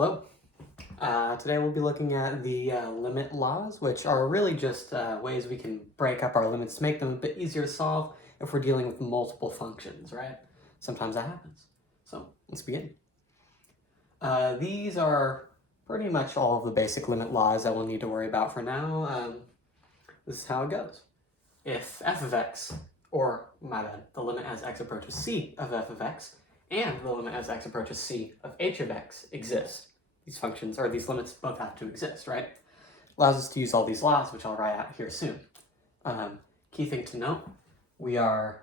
Hello. Today we'll be looking at the limit laws, which are really just ways we can break up our limits to make them a bit easier to solve if we're dealing with multiple functions, right? Sometimes that happens. So let's begin. These are pretty much all of the basic limit laws that we'll need to worry about for now. This is how it goes. If f of x, or my bad, the limit as x approaches c of f of x, and the limit as x approaches c of h of x exist, these functions, or these limits, both have to exist, right? Allows us to use all these laws, which I'll write out here soon. Key thing to note, we are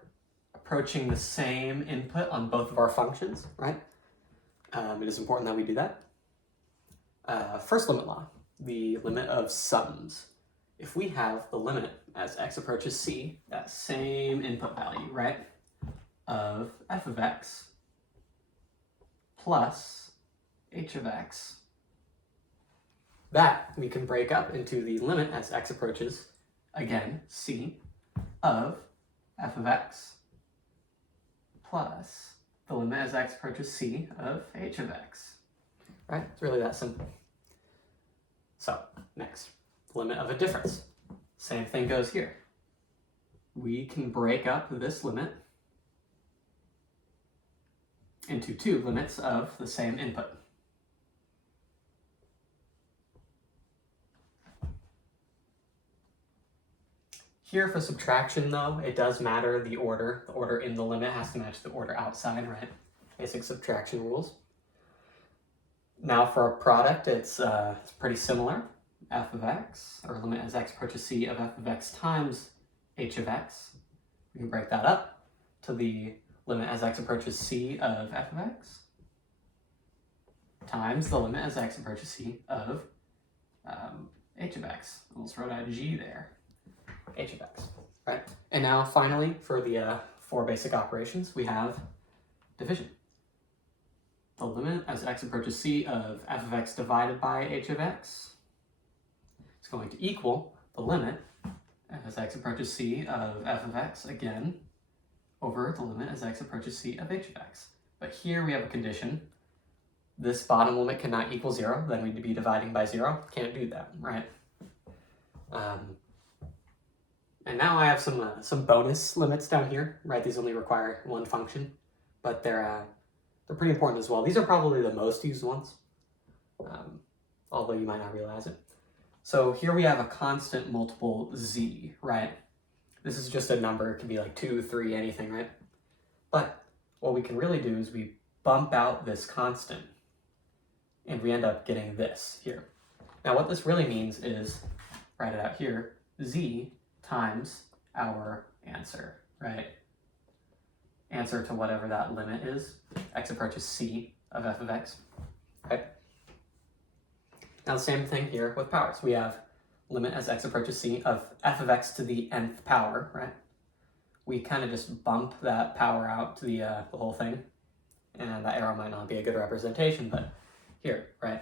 approaching the same input on both of our functions, right? It is important that we do that. First limit law, the limit of sums. If we have the limit as x approaches c, that same input value, right, of f of x plus h of x, that we can break up into the limit as x approaches, again, c, of f of x plus the limit as x approaches c of h of x. Right? It's really that simple. So, next, limit of a difference. Same thing goes here. We can break up this limit into two limits of the same input. Here for subtraction though, it does matter the order. The order in the limit has to match the order outside, right? Basic subtraction rules. Now for a product, it's pretty similar. F of x, or limit as x approaches c of f of x times h of x. We can break that up to the limit as x approaches c of f of x times the limit as x approaches c of h of x. Almost wrote out g there. H of x, right? And now finally, for the four basic operations, we have division. The limit as x approaches c of f of x divided by h of x is going to equal the limit as x approaches c of f of x, again, over the limit as x approaches c of h of x. But here we have a condition. This bottom limit cannot equal 0, then we'd be dividing by 0. Can't do that, right? And now I have some bonus limits down here, right? These only require one function, but they're pretty important as well. These are probably the most used ones, although you might not realize it. So here we have a constant multiple z, right? This is just a number. It can be like 2, 3, anything, right? But what we can really do is we bump out this constant, and we end up getting this here. Now what this really means is, write it out here, z times our answer, right? Answer to whatever that limit is, x approaches c of f of x, right? Now the same thing here with powers. We have limit as x approaches c of f of x to the nth power, right? We kind of just bump that power out to the whole thing, and that arrow might not be a good representation, but here, right?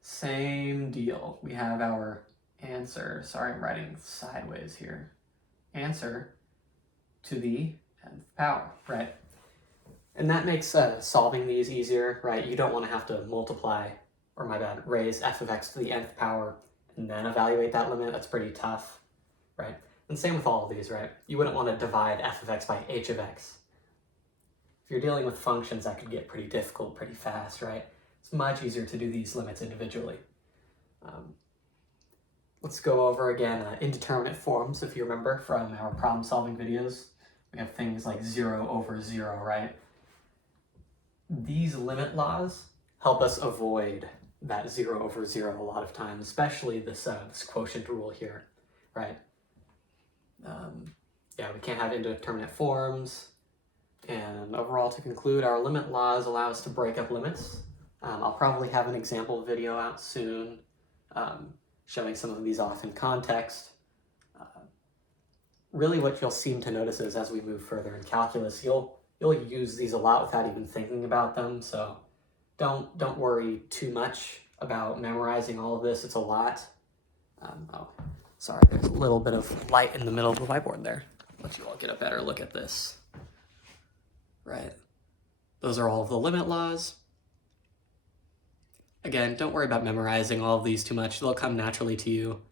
Same deal. We have our answer, sorry, I'm writing sideways here, answer to the nth power, right? And that makes solving these easier, right? You don't want to have to multiply, or my bad, raise f of x to the nth power and then evaluate that limit. That's pretty tough, right? And same with all of these, right? You wouldn't want to divide f of x by h of x. If you're dealing with functions, that could get pretty difficult pretty fast, right? It's much easier to do these limits individually. Let's go over again indeterminate forms. If you remember from our problem solving videos, we have things like 0 over 0, right? These limit laws help us avoid that 0 over 0 a lot of times, especially this quotient rule here, right? Yeah, we can't have indeterminate forms. And overall, to conclude, our limit laws allow us to break up limits. I'll probably have an example video out soon showing some of these off in context. Really what you'll seem to notice is as we move further in calculus, you'll use these a lot without even thinking about them, so don't worry too much about memorizing all of this. It's a lot. Oh, sorry, there's a little bit of light in the middle of the whiteboard there. Let you all get a better look at this. Right. Those are all of the limit laws. Again, don't worry about memorizing all of these too much. They'll come naturally to you.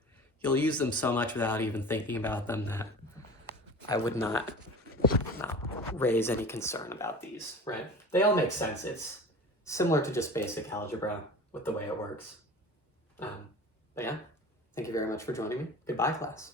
You'll use them so much without even thinking about them that I would not raise any concern about these, right? They all make sense. It's similar to just basic algebra with the way it works. But yeah, thank you very much for joining me. Goodbye, class.